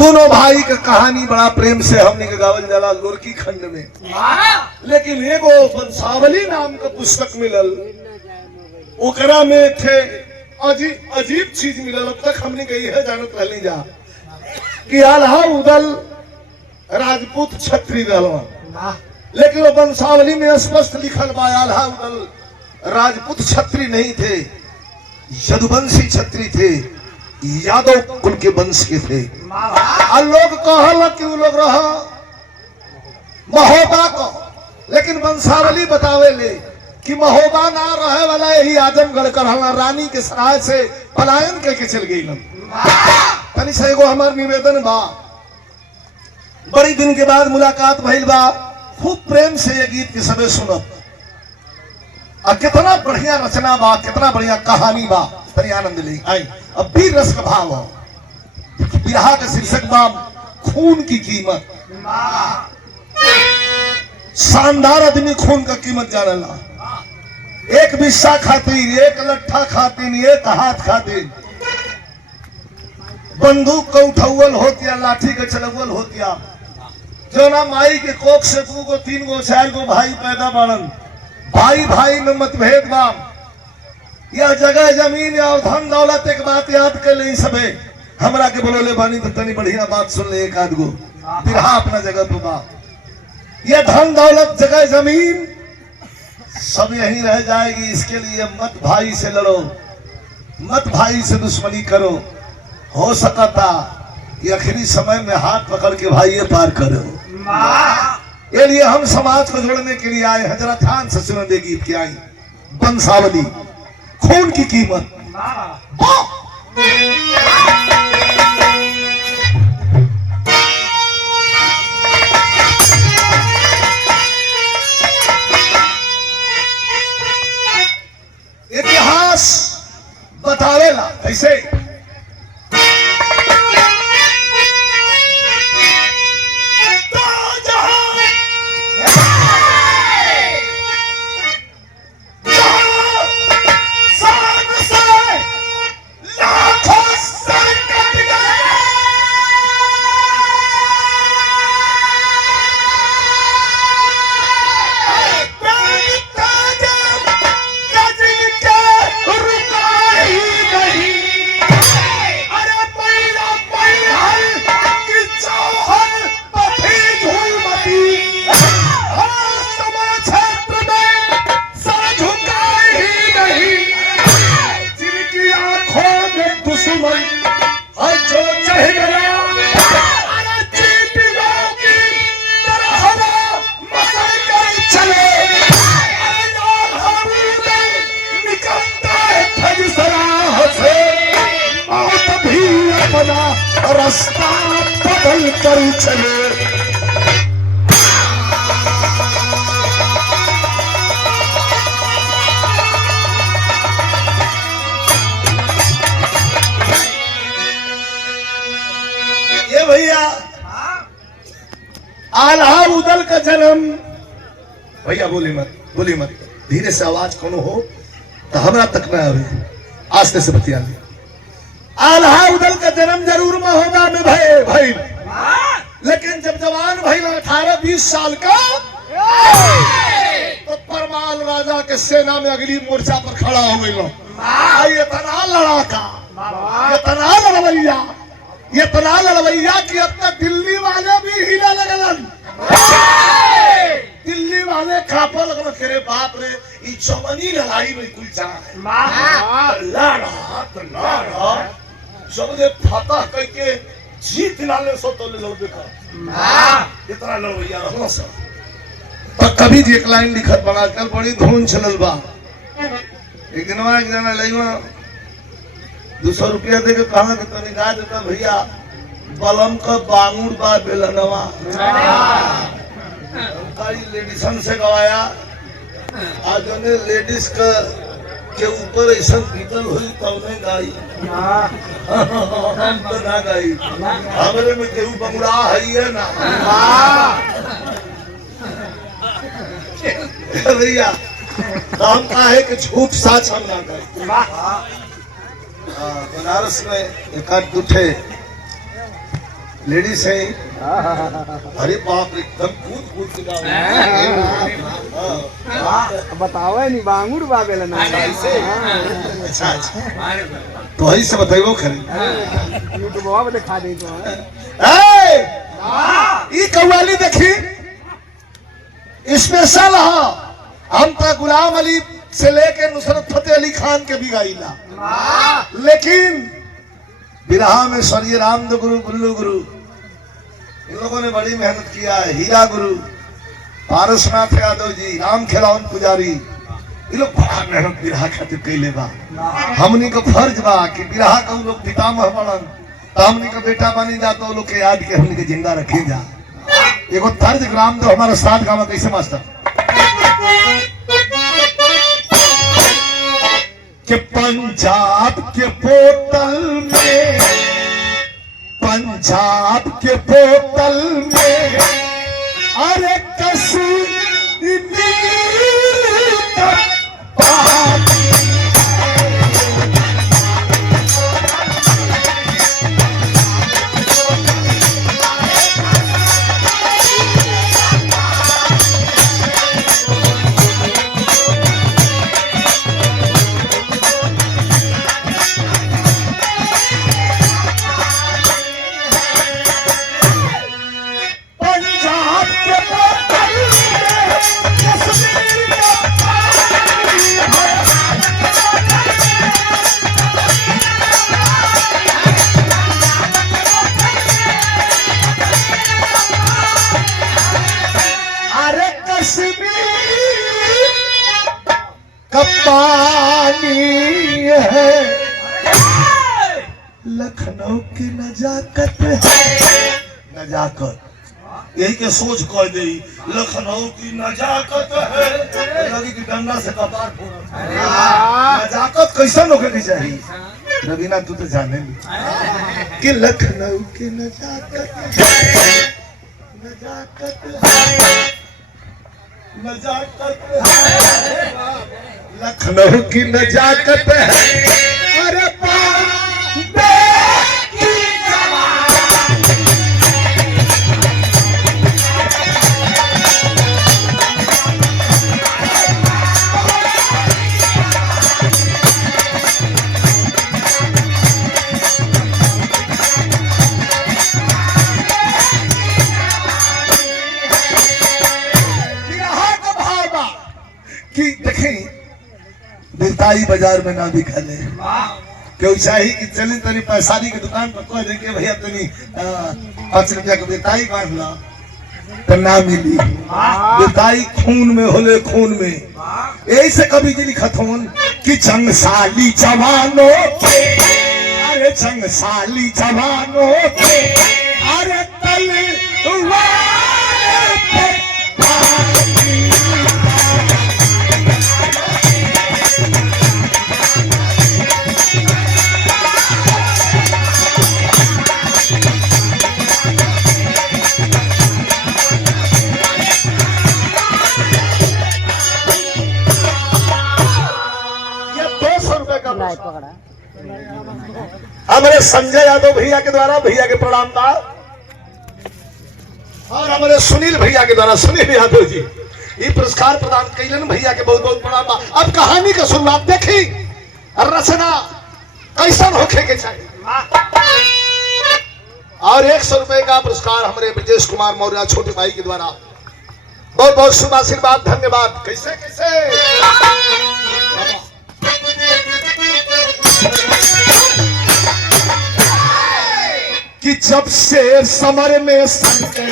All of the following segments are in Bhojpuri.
दोनों भाई का कहानी बड़ा प्रेम से हमने के गावल जाला लोरकी खंड में। लेकिन एगो वंशावली नाम का पुस्तक मिलल, ओकरा में थे अजीब अजीब चीज मिलल। अब तक हमने कही है जानत रहली जा कि आल्हा उदल राजपूत क्षत्रिय रहलवा, लेकिन वो वंशावली में स्पष्ट लिखल बा आल्हा उदल राजपूत क्षत्रिय नहीं थे, यदुवंशी क्षत्रिय थे, यादव कुल के वंश के थे। और लोग कहल कि वो लोग रह महोबा को, लेकिन वंशावली बतावे ले कि महोबा ना रहे वाला यही आजमगढ़ करहला रानी के सराय से पलायन करके चल गई। तनी से एगो हमार निवेदन बा, बड़ी दिन के बाद मुलाकात भइल बा, खूब प्रेम से ये गीत के सबे सुनब। और कितना बढ़िया रचना बा, कितना बढ़िया कहानी बा, तनी आनंद ले आई। अब भी रस का भाव हो, बिरहा का शीर्षक बा खून की कीमत। शानदार आदमी खून का कीमत जानला। एक बिस्सा खातिर, एक लट्ठा खातिर, एक हाथ खातिर बंदूक का उठौल होतिया, लाठी का चलवल होतिया। जो ना माई के कोख से 2 गो 3 गो 4 गो भाई पैदा बनन, भाई भाई में मतभेद बा। यह जगह जमीन और धन दौलत एक बात याद कर ले सबे। हमरा के बोलोले बानी तो तनी बढ़िया बात सुन ले, एक आध गो बिरहा अपना जगह पे बा। यह धन दौलत जगह जमीन सब यहीं रह जाएगी। इसके लिए मत भाई से लड़ो, मत भाई से दुश्मनी करो। हो सकता ये आखिरी समय में हाथ पकड़ के भाई ये पार करो। ये लिए हम समाज को जोड़ने के लिए आए हैं। जरा ध्यान से सुनो दे गीत की आई वंशावली खून की कीमत। इतिहास बतावेला कैसे रास्ता बदल कर चले। ये भैया आल्हा उदल का जन्म, भैया बोली मत धीरे से आवाज कोनो हो तो हमरा तक ना आवे, आस्ते से बतिया ले। आल्हा उदल का जन्म जरूर महोबा में भइल, लेकिन जब जवान भइल 18-20 साल का तो परमाल राजा के सेना में अगली मोर्चा पर खड़ा हो गई। इतना लड़ाका, इतना लड़वैया कि अब तक दिल्ली वाले भी हिले लगलन। दिल्ली वाले कापा लगल, करे बाप रे ई चमनी लड़ाई में कुल जा लड़ा सबने फतह कह के जीत लाले सो तो ले लो। देखा इतना लड़वैया रहना सब। तो कभी जी एक लाइन लिखत बना कल बड़ी धुन चलल बा। एक दिन एक जना लेना 200 रुपया दे के कहा कि तनी गा देता भैया बलम का बांगुर बा बेलनवा। लेडीसन से गवाया आज ने लेडीज का के ऊपर ऐसा बीतल हुई तब ने गाई। हम तो ना गाई, हमरे में केहू बंगुरा है ना भैया। हम काहे के झूठ साच हम ना गाई। बनारस में एक आध दूठे लेडीज है। अरे बाप रे, एकदम कूद कूद के गाओ। बतावे नहीं बांगुर बाबेला ना ऐसे? अच्छा अच्छा, तो वही से बताइबो खरी। यूट्यूबवा पे दिखा दे तो ई कव्वाली देखी स्पेशल है। हम तो गुलाम अली से लेके नुसरत फतेह अली खान के भी गाइला, लेकिन बिरहा में स्वर्गीय रामदेव गुरु, बुल्लू गुरु, इन लोगों ने बड़ी मेहनत किया है। हीरा गुरु, पारसनाथ यादव जी, राम खिलावन पुजारी, ये लोग बड़ा मेहनत बिरहा खातिर कैले बा। हमनी का फर्ज बा कि बिरहा का लोग पितामह बनन, तो हमनी का बेटा बनी जा तो लोग के याद के हमनी के जिंदा रखे जा। एगो तर्ज ग्राम तो हमारा साथ गावा कैसे मास्टर कि पंजाब के बोतल में, पंजाब के बोतल में अरे कश्मीरी का पानी। पानी है लखनऊ की नजाकत है। नजाकत यही के सोच कह दे, लखनऊ की नजाकत है, लगी कि डंडा से कपार फोड़। नजाकत कैसा होके की चाहिए रवीना, तू तो जाने कि लखनऊ की नजाकत है, नजाकत है, नजाकत है, लखनऊ की नजाकत है। अरे बिरताई बाजार में ना बिकले क्यों चाहिए कि चली तनी पैसारी की दुकान पर कह दे के भैया तनी 5 रुपया के बिरताई बांध ला तो ना मिली। बिरताई खून में होले, खून में। यही से कभी जी लिखत होन कि जंगसाली जवानों के, अरे जंगसाली जवानों के, अरे तलवार पे हमारे संजय यादव भैया के द्वारा भैया के प्रणाम था, और हमारे सुनील भैया के द्वारा सुनील यादव जी ये पुरस्कार प्रदान कैलन। भैया के बहुत बहुत प्रणाम। अब कहानी का शुरुआत देखी, रचना कैसन होखे के चाहिए। और 100 रुपए का पुरस्कार हमारे ब्रजेश कुमार मौर्य छोटे भाई के द्वारा। बहुत बहुत शुभ आशीर्वाद, धन्यवाद। कैसे कैसे कि जब शेर समर में सनके,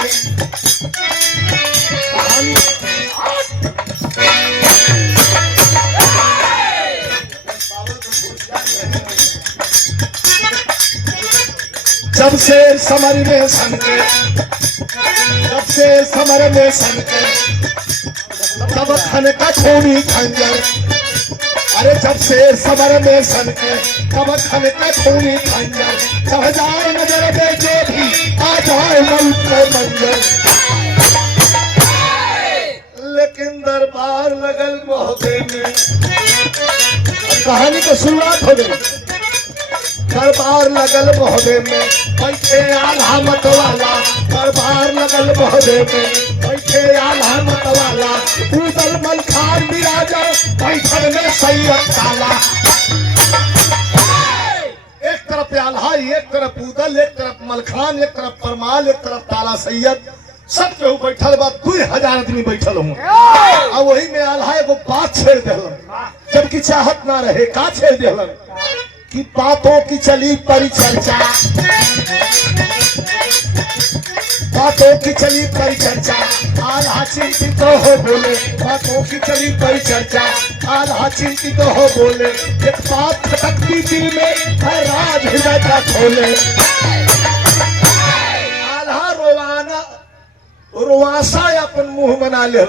जब शेर समर में सनके, जब शेर समर में सनके, तब खन का खूनी खंजर। अरे जब शेर समर में सनके, तब खन का खूनी खंजर। चढ़ जाए नजर पे जो भी आ जाए मौत के मंजर। लेकिन दरबार लगल मौके में, कहानी की शुरुआत हो गई। दरबार लगल मोहबे में बैठे आल्हा मतवाला, दरबार लगल मोहबे में बैठे आल्हा मतवाला, उदल मलखान बिराजा बैठल में सैयद ताला। एक तरफ आल्हा, एक तरफ उदल, एक तरफ मलखान, एक तरफ परमाल, एक तरफ ताला सैयद, सब केहू बैठल बा। 2000 आदमी बैठल हूँ और वही में आल्हा एगो बात छेड़ दिलन, जबकि चाहत ना रहे। का छेड़ दिलन कि बातों की चली परिचर्चा, बातों की चली परिचर्चा, आल्हा चिंतित हो बोले, बातों की चली परिचर्चा, आल्हा चिंतित हो बोले, एक बात खटकती दिल में है राज हृदय का खोले। आल्हा रोवासा अपन मुंह बना ले,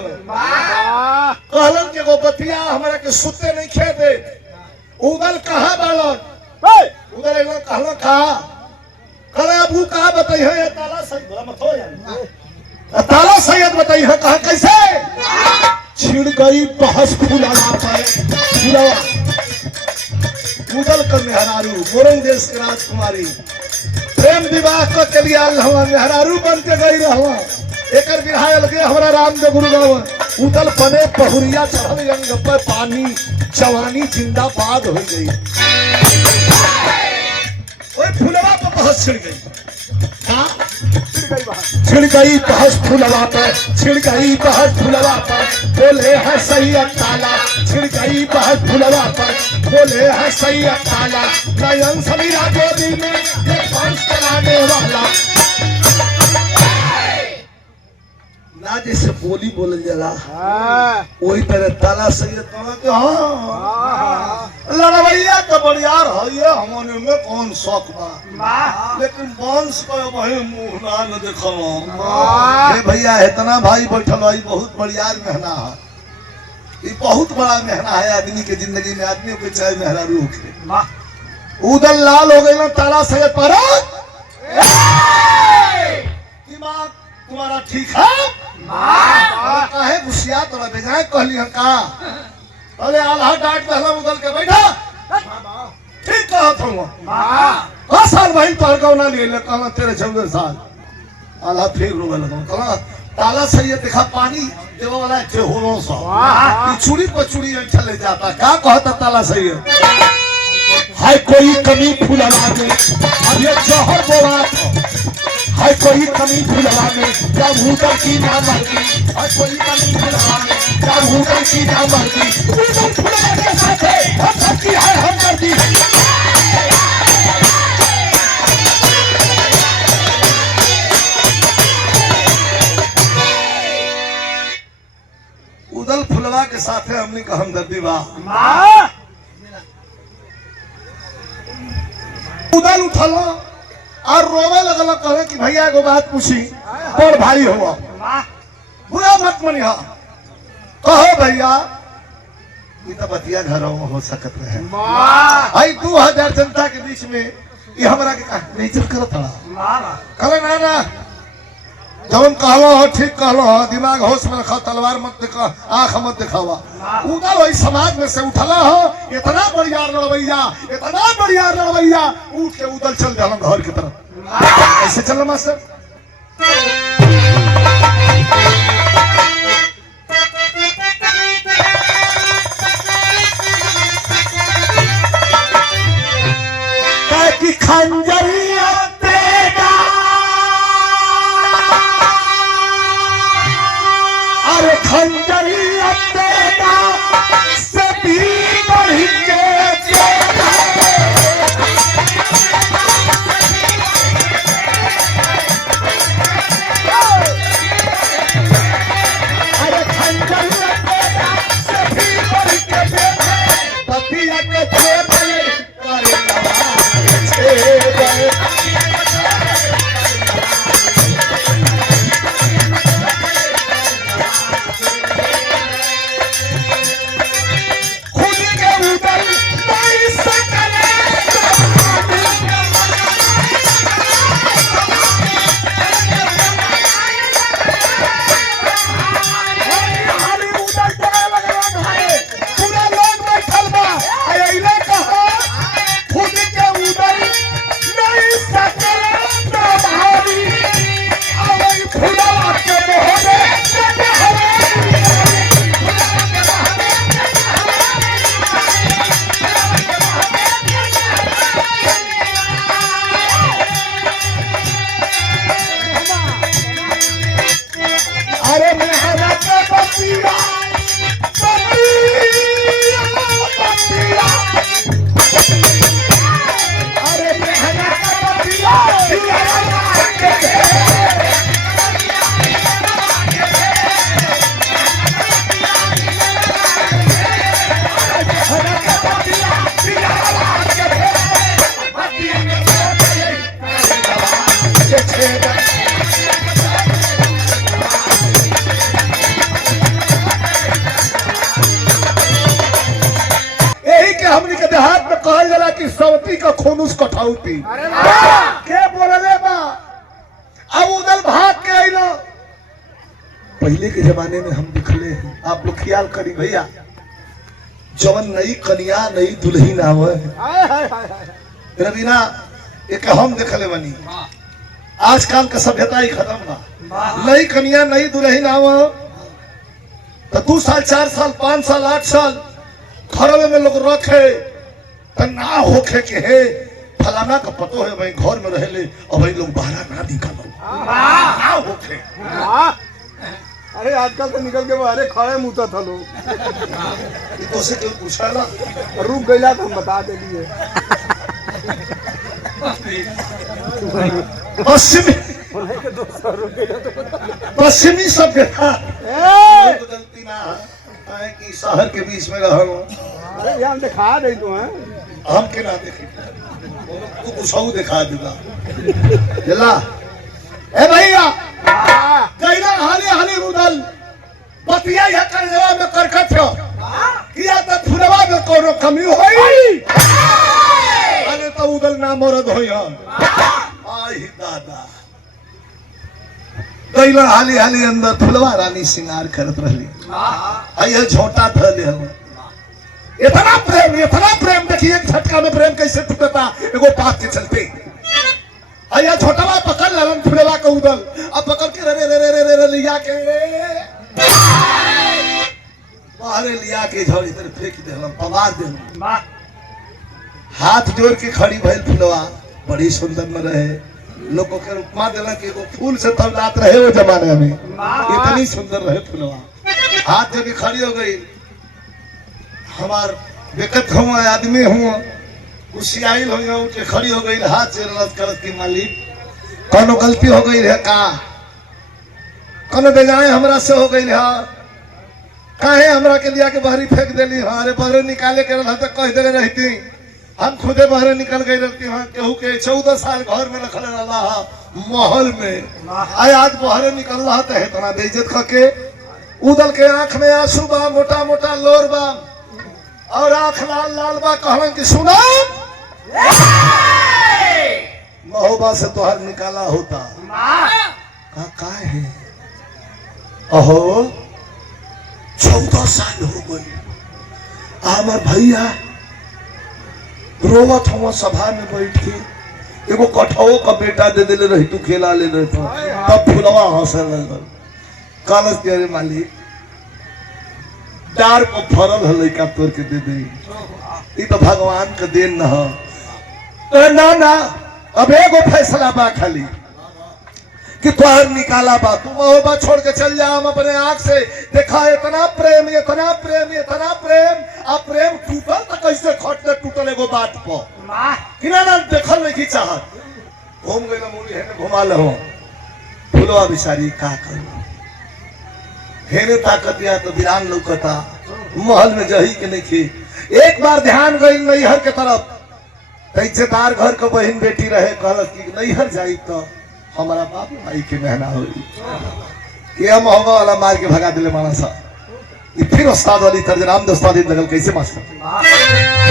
कहलन के गो बतिया हमरा के सुते नहीं खेदे। उदल कहा बालन, उदल एकदम कहलन कहले अबू कहा बताई है ताला सैयद मत हो यार, ताला सैयद बताई है कहा कैसे। छिड़ गई बहस फुलावा पर फुलावा, उदल कर मेहरारू मोरंग देश के राजकुमारी, प्रेम विवाह को के लिए हवा मेहरारू बन के गई रहवा। एकर बिहाय लगे हमारा रामदेव गुरु गाँव, उदल पने पहुरिया चढ़ल अंग पर पानी, जवानी जिंदाबाद हो गई। ओए फुलवा पर बहस छिड़ गई, छिड़ गई बहस फुलवा पर, छिड़ गई बहस फुलवा पर, बोले है सैयद ताला, छिड़ गई बहस फुलवा पर, बोले है सैयद ताला, नयन समीरा गोदी में एक वंश चलाने वाला। ना जैसे बोली बोलल जाला वही तरह ताला सैयद के लड़वैया तो बड़ियार है ये हमने में कौन शौक बा, लेकिन वंश को वही मुंह ना न देखलो। भैया इतना भाई बैठल है, बहुत बड़ियार मेहना है, ये बहुत बड़ा मेहना है आदमी के जिंदगी में। आदमी को चाहे मेहरारू होके उदल लाल हो गई ताला सैयद पर। दिमाग तुम्हारा ठीक है, काहे गुस्सिया तोरा बेजाय कहली हम का। अरे आल्हा डांट पहला उदल के बैठा, ठीक कहत हूँ। 10 साल भाई तोहर गौना लिए कहना तेरे 14 साल। आल्हा फिर रोवे लगा, कहना ताला सैयद देखा पानी देवे वाला थे होलो सा, चूड़ी पर चूड़ी चले जाता। का कहता ताला सैयद, हाय कोई कमी फुलवा में, अब ये जौहर बोला है कोई कमी फुलवा में, जब भूतल की ना मरती, है कोई कमी फुलवा में, जब भूतल की ना मरती, भूतल फुलवा के साथ है हम सबकी है हमदर्दी। उदल फुलवा के साथ है हमने का हमदर्दी बा। उदल उठलो और रोवे लगल, कहे कि भैया एगो बात पूछी, बड़ भाई हुआ बुरा मत मनिहा, कहो भैया। ये तो बतिया घर हो सकत रहे, आई 2000 जनता के बीच में ये हमरा के नहीं चल करत कहले ना ना जौन कहलो हो ठीक कहलो हो, दिमाग होश में रखा, तलवार मत दिखा, आंख मत दिखावा। उदल वही समाज में से उठला हो, इतना बढ़िया लड़वैया, इतना बढ़िया लड़वैया, उठ के उदल चल जाला घर की तरफ। ऐसे चल मास्टर। कि खंजरिया तेरा, अरे खंजरिया तेरा से भी बढ़ के तेरा, अरे खंजरिया तेरा से भी बढ़ के तेरा, पतिया के छेद करे बतिया बतिया अरे मेहना का बतिया यही के हमनी के देहात में कहल जाला कि सवती का खून उस कठौती के बोलले बा अब उदल भाग के आइलो पहले के जमाने में हम दिखले हैं आप लोग ख्याल करी भैया जवन नई कन्या नई दुल्हन आवे रवीना एक हम देखले बनी आजकल का सभ्यता ही खत्म बा नई कन्या नई दुल्हन आवे तो 2 साल 4 साल 5 साल 8 साल घरवे में लोग रखे तो ना होखे के है फलाना का पतो है भाई घर में रहले और भाई लोग बाहर ना निकलो ना होखे अरे आजकल तो निकल के बाहर खड़े मुता था लोग तो से क्यों पूछा ना रुक गईला तो हम बता देलिए पश्चिमी सभ्यता गलती ना है कि शहर के बीच में रहो अरे हम दिखा दे तू हैं हम के ना देखे तू कुछ दिखा देगा चला ए भैया गैला हाली हाली उदल बतिया या करवा में करकट हो किया तो फुलवा में कोनो कमी होई अरे तो उदल ना मरद होई हम आई दादा गैला हाली हाली अंदर फुलवा रानी सिंगार करत रहली आइए झोटा धले हम इतना प्रेम देखिए एक झटका में प्रेम कैसे टूटता एगो बात के चलते आया छोटवा पकड़ ललन फुलवा का उदल अब पकड़ के रे रे रे रे लिया के बाहरे लिया के झड़ इधर फेंक दे हम पवार दे हाथ जोड़ के खड़ी भइल फुलवा बड़ी सुंदर में रहे लोगों के उपमा देला कि एगो फूल से तबलात रहे वो जमाने में इतनी सुंदर रहे फुलवा हाथ जोड़ के खड़ी हो गई हमार बेकत हुआ आदमी हुआ उसियाइल हो गया उठ के खड़ी हो गई हाथ से रद करत की मालिक कोनो गलती हो गई है का कोनो बेजाए हमरा से हो गई है काहे हमरा के लिया के बाहरी फेंक देली अरे बाहर निकाले के रहता कह देले रहती हम खुदे बाहर निकल गई रहती हां केहू के 14 साल घर में रखले रहला महल में आय आज बाहर निकल रहा तो इतना बेइज्जत खके उदल के आंख में आंसू बा मोटा मोटा लोर बा और आंख लाल लाल बा कहलन कि सुनो महोबा से तोहर निकाला होता का है अहो 14 साल हो गई हमार भैया रोवत हुआ सभा में बैठ के एगो कठौ का बेटा दे देले रही तू खेला ले रहे था तब फुलवा हंसे लगल कालस के रे मालिक डार को फरल है लड़का तोड़ के दे दे ये तो भगवान का देन न है ना ना अब एगो फैसला बा खाली कि तोहर निकाला बा तू महोबा छोड़ के चल जा हम अपने आंख से देखा इतना प्रेम इतना प्रेम इतना प्रेम अब प्रेम टूटल तो कैसे खटने टूटल एगो बात पर किना देखल नहीं चाहत घूम गई मुड़ी है घुमा लो फुलवा बिचारी का कर हेने ताकत या तो वीरान लौकता महल में जही के नहीं खी एक बार ध्यान गई नैहर के तरफ इज्जतदार घर के बहन बेटी रहे कहल कि नैहर जाई तो हमारा बाप भाई के मेहना हुई ये मोहब्बत वाला मार के भगा दिले माना सा ये फिर उस्ताद वाली तर्ज राम दोस्ताद लगल कैसे मास्टर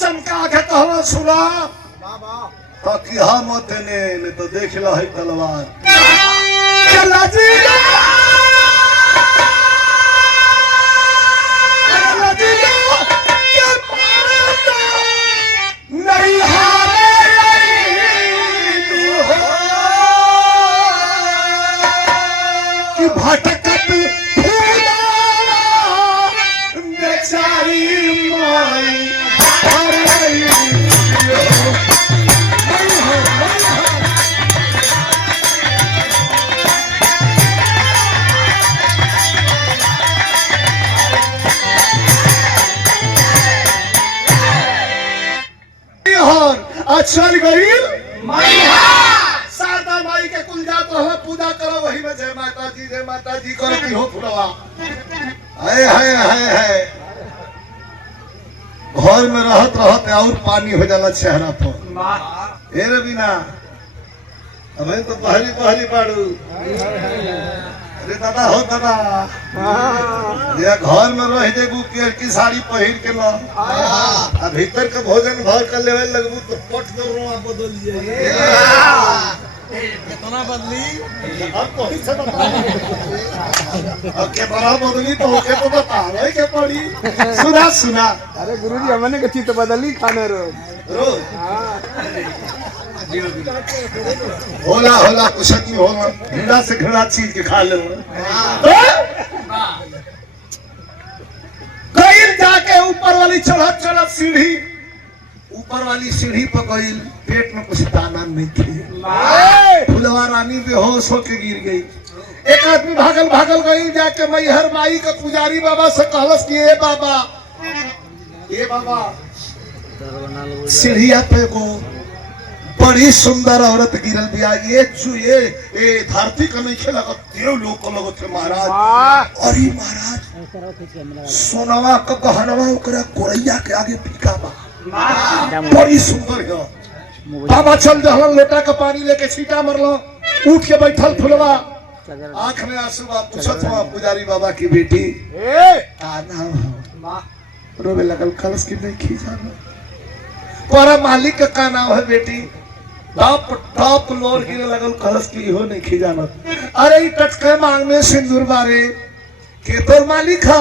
चमका के कहला सुना बाबा तो किहा मत ने तो देख ला है तलवार चला जी नहीं कि भटकत बेचारी माई चल गई शारदा माई के कुल जात रहो पूजा करो वही में जय माता जी करो की हो फुलवा है घर में रहत और पानी हो जाला चेहरा पर ए रवीना अबे तो पहली बाड़ू अरे दादा हो दादा ये घर में रह जेबू की साड़ी पहिर के ला आ भीतर के भोजन घर का लेवल लगबू तो पट दो रुआ बदल जाए कितना बदली अब तो ही से बता अब के बड़ा बदली तो ओके तो बता रहे के पड़ी सुना अरे गुरुजी हमने के चित बदली खाने रोज होला कुछ नहीं होला घृणा से घृणा चीज के खा ले गईल जाके ऊपर वाली चढ़त सीढ़ी ऊपर वाली सीढ़ी पर गईल पेट में कुछ दाना नहीं थे फुलवा रानी बेहोश होके गिर गई एक आदमी भागल गईल जाके मैहर माई का पुजारी बाबा से कहलस कि ए बाबा सीढ़िया पे को बड़ी सुंदर औरत गिरल बिया ये धरती का नहीं खेला देव लोग को लगत थे महाराज अरे महाराज सोनवा का गहनवा ओकरा कोरैया के आगे फीका बा बड़ी सुंदर है बाबा चल जहलन लोटा का पानी लेके छीटा मरलो उठ के बैठल फुलवा आंख में आंसू बा पूछत हुआ पुजारी बाबा की बेटी का नाम है रोवे लगल कलश की नहीं खींचा तोरा मालिक का नाम है बेटी टॉप लोर गिरे लगल कलश की हो नहीं खींचाना अरे टटके मांग में सिंदूर बारे के तोर मालिक है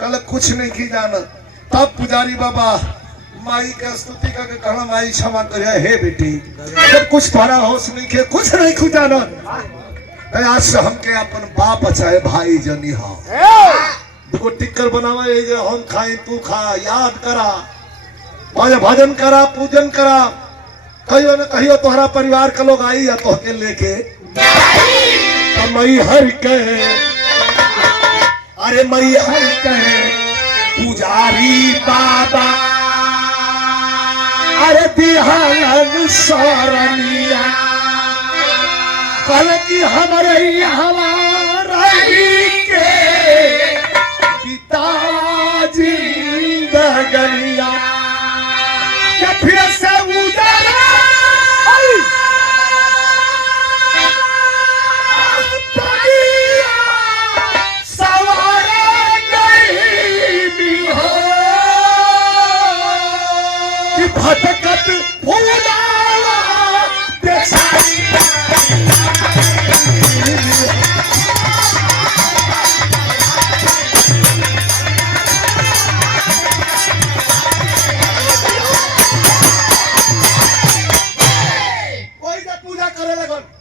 कल कुछ नहीं खींचाना तब पुजारी बाबा माई का स्तुति करके कहना माई क्षमा करे हे बेटी जब कुछ तुम्हारा होश नहीं के कुछ नहीं खींचाना आज से हमके अपन बाप चाहे भाई जनी हो देखो टिक्कर बनावा ये हम खाए तू खा याद करा भजन करा पूजन करा कहियो न कहियो तुम्हारा परिवार का लोग आई या तो के लेके मई हर कहे अरे मई हर कहे पुजारी बाबा अरे दिहालन सरनिया कल की हमारे हमारा के पिताजी दगलिया फिर से उजाला सवारा गई हो कि भटकत फूला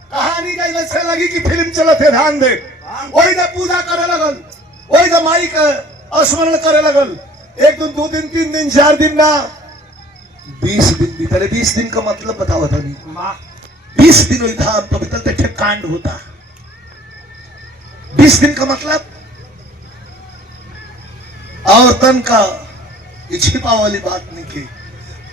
लगी कि फिल्म चलत है ध्यान दे वही ने पूजा करे लगल वही ने माई का स्मरण करे लगल एक दिन 2 दिन 3 दिन 4 दिन ना 20 दिन बीतले 20 दिन का मतलब बताओ था नहीं 20 दिन हुई था तो बीतलते थे कांड होता 20 दिन का मतलब और तन का छिपा वाली बात नहीं की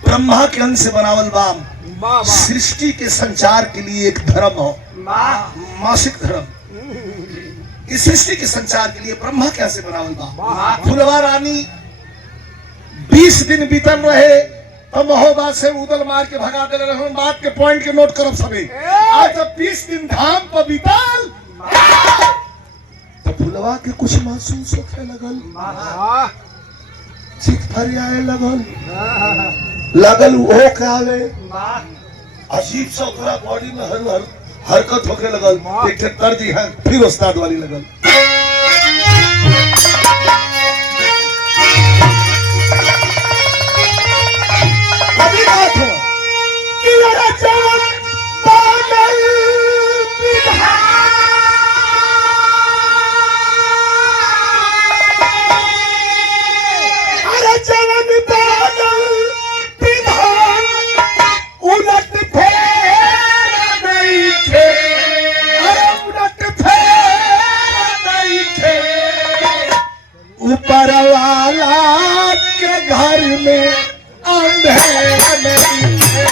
ब्रह्मा के अंश से बनावल बाम सृष्टि के संचार के लिए एक धर्म हो मासिक धर्म इस सृष्टि के संचार के लिए ब्रह्मा कैसे बनावल बा फुलवा रानी 20 दिन बीतल रहे तो महोबा से उदल मार के भगा दे रहे बात के पॉइंट के नोट करब सभी आज जब 20 दिन धाम पर बीतल तो फुलवा के कुछ महसूस होने लगल चीख फरियाए लगल वो क्या आवे अजीब सा ओकरा बॉडी में हर हरकत होके लगल। एक ठे तर्ज है फिर उस्ताद वाली लगल। अभी बात हो कि अरे जवान बादल अरे जवान बादल विधान उलट फेर नहीं थे। अरे उलट फेर नहीं थे। ऊपर वाला के घर में अंधेरा नहीं है।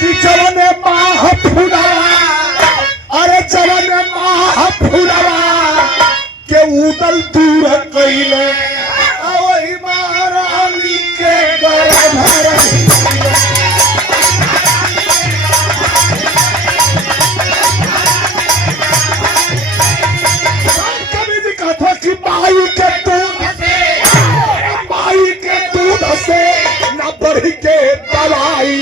कि जवन माह फुलवा अरे जवन माह फुलवा के उदल दूर कैले वही महारानी के गर्भ रही। कभी जी कहा कि माई के दूध से न बढ़ी के दवाई।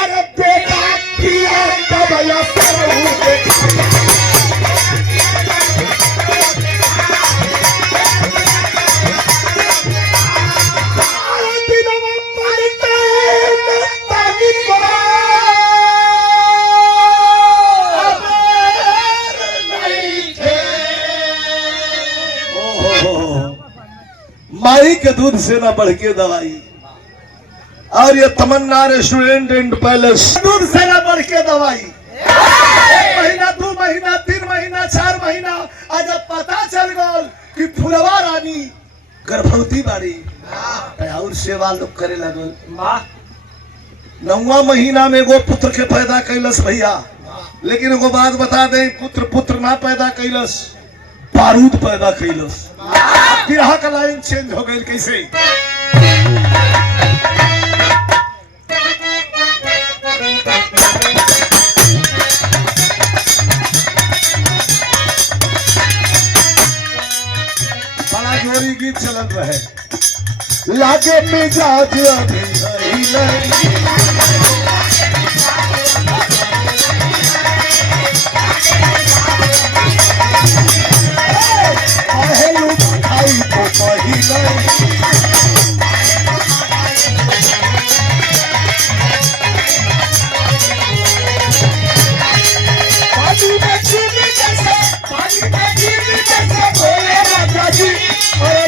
अरे बेटा पिया दवाया सरहू के माई के दूध से ना बढ़ के दवाई। और ये तमन्ना रेस्टोरेंट एंड पैलेस दूध से ना बढ़ के दवाई। 1 महीना 2 महीना 3 महीना 4 महीना आज जब पता चल गल कि फुलवा रानी गर्भवती बाड़ी और सेवा लोग करे लगल। 9वां महीना में एगो पुत्र के पैदा कैलस भैया। लेकिन एगो बात बता दे, पुत्र ना पैदा कैलस, बारूद पैदा कैलस। बिरहा का लाइन चेंज हो गई कैसे? बड़ा जोरी गीत चलत रहे। लागे मिजाज अभी नहीं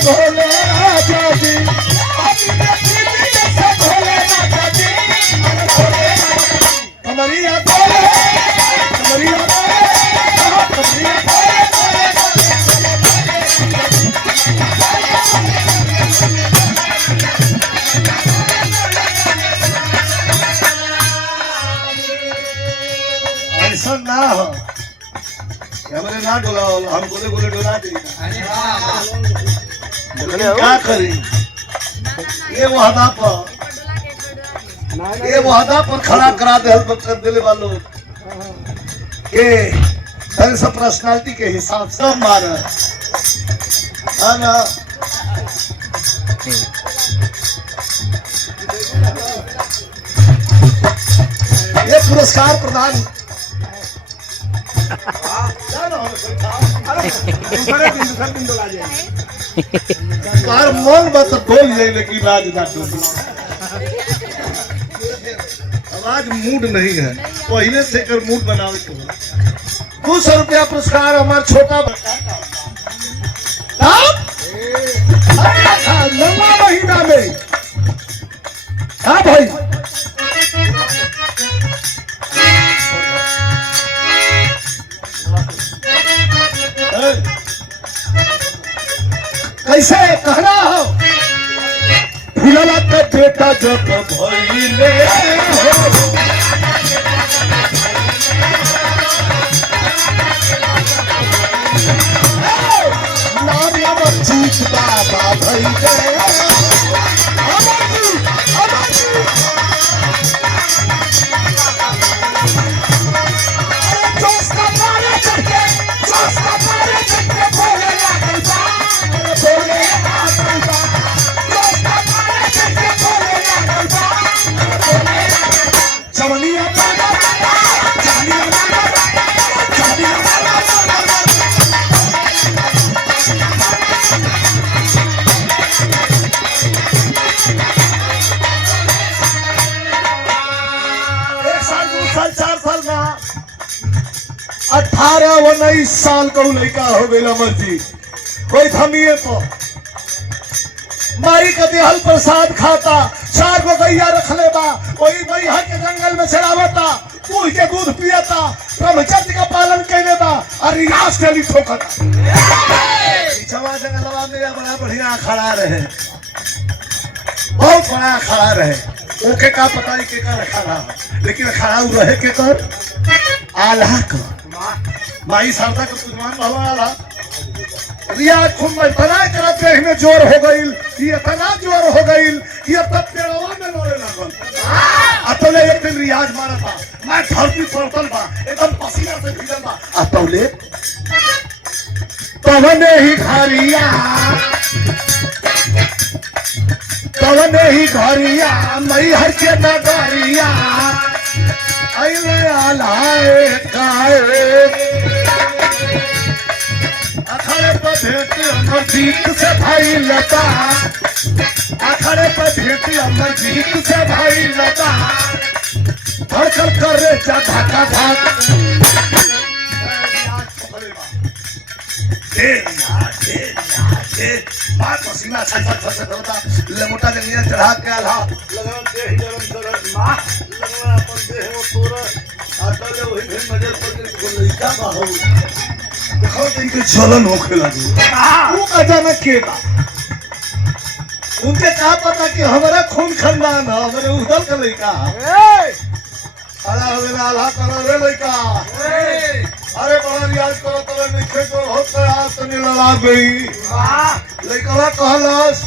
भोले राजा जी कमरिया ऐसा ना हो हमने ना डोला, हम गोले गोले डोला दी। क्या करी ये वहादा पर खड़ा करा दे कर दिले वालों के सब पर्सनालिटी के हिसाब से सब मारा है ना। ये पुरस्कार प्रदान दूसरा दिन डोला जाए। मन बत डोल जाए लेकिन राज ना डोली। आज मूड नहीं है, पहले से कर मूड बनावे के 200 रुपया पुरस्कार हमारे छोटा बच्चा 9वां महीना में। हाँ भाई कैसे कहना हो फुलला का बेटा जब भइले हो 18-19 साल का लड़का हो गई अमर जी, कोई थमिए तो माई का देहल प्रसाद खाता, 4 गो गैया रख ले बा, वही गैया के जंगल में चढ़ावता, दूध के दूध पियता, ब्रह्मचर्य का पालन कैले बा और रियाज के लिए ठोकता। पिछवा जंगलवा में बड़ा बढ़िया खड़ा रहे, बहुत बड़ा खड़ा रहे, ओके का पता नहीं के कर खड़ा, लेकिन खड़ा रहे के कर आल्हा का माई शारदा के पूजमान भगवान आल्हा रियाज खूब इतना करत देह में जोर हो गई, ये इतना जोर हो गई कि अब तक पेड़वा में लोड़े लगल। अतले एक दिन रियाज मारा था, मैं धरती पड़तल बा, एकदम पसीना से भीगल बा। अतले तवने ही घरिया, तवने ही घरिया मई हर के नगरिया अइले आलाए काए अखड़े पर भेंट अमर जीत से भाई लता, अखड़े पर भेंट अमर जीत से भाई लता, धड़कन कर रे जा धाका धाक बात पसीना छट होता, लमोटा जंगलिया चढ़ा के आल्हा लगा देह गरम करत मां लगा अपन देह वो तोरा आटले वही भेन नजर पर के लइका बाहु देखो इनके जलन होखे लगी। वो अचानक के बा, उनके क्या पता कि हमारा खून खानदान है, हमारे उधर का लड़का खड़ा हो गया आल्हा करो रे लड़का, अरे बड़ा रियाज करो तो नीचे को बहुत प्रयास करने लगा गई। लड़का कहलस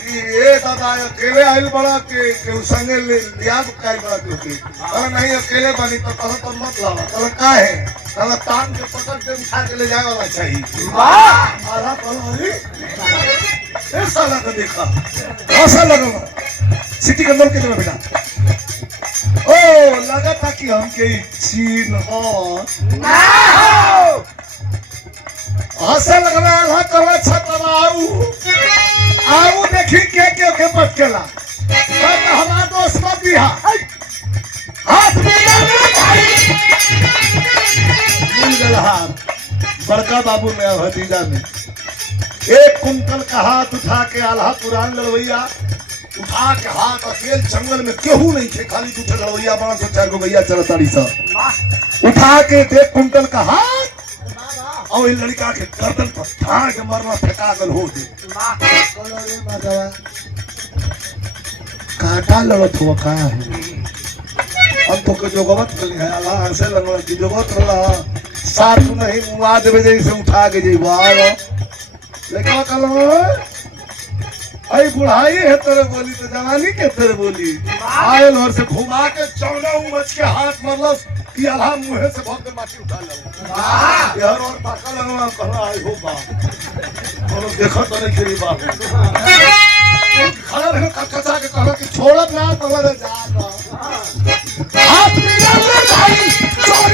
कि ये दादा अकेले आइल बड़ा के संगे लिया कर बड़ा के, अरे नहीं अकेले बनी तो कहो तो मत लावा, कहो का है कहो तान के पकड़ के उठा के ले जाए वाला चाहिए। आधा कहो अरे साला को देखा ऐसा लगा सिटी के अंदर के जगह बेटा, ओ लगा था कि हम के चीन हो हंसे लगना आल्हा कहो छतवाऊ आऊ देखी के पटकेला हमारा दोस्त मत दिया हाथ मिल गया हाथ बड़का बाबू में भतीजा में 1 कुंटल का हाथ उठा के आल्हा पुरान लड़वैया उठा के हाथ अकेले जंगल में केहू नहीं थे, खाली 2 लड़वैया बड़ा से 4 गो गैया चरताड़ी सब उठा के 1 कुंटल का हाथ और ये लड़का के गर्दन पर ठाड़ के मरना फेंका गल हो दे काटा लड़त हुआ का है हम तो के जोगवत कर है अल्लाह ऐसे लगवा की जोगवत रहा साथ नहीं मुआ देवे जैसे उठा के जेबा लेकिन कल आई बुढ़ाई है तेरे बोली तो जवानी के तेरे बोली आयल और से घुमा के चौना उमच के हाथ मरलस कि अल्लाह मुंह से बहुत माटी उठा ले यार और पाका लगवा कहला आई हो बा और देखो तो नहीं करी बाप खड़ा रहे कचकचा के कहला कि छोड़त ना तो ले जा हाथ मिला ले भाई छोड़